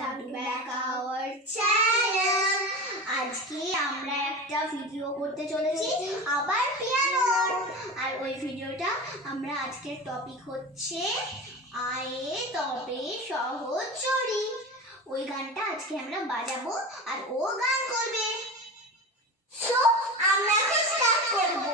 Welcome to back our channel. আজকে আমরা একটা ভিডিও করতে চলেছি আবার পিয়ানোর। আর ওই ভিডিওটা আমরা আজকের টপিক হচ্ছে আয়ে তবে সহজ চড়ি। ওই গানটা আজকে আমরা বাজাবো আর ও গান করবে। সো আমরা এখন স্টার্ট করব।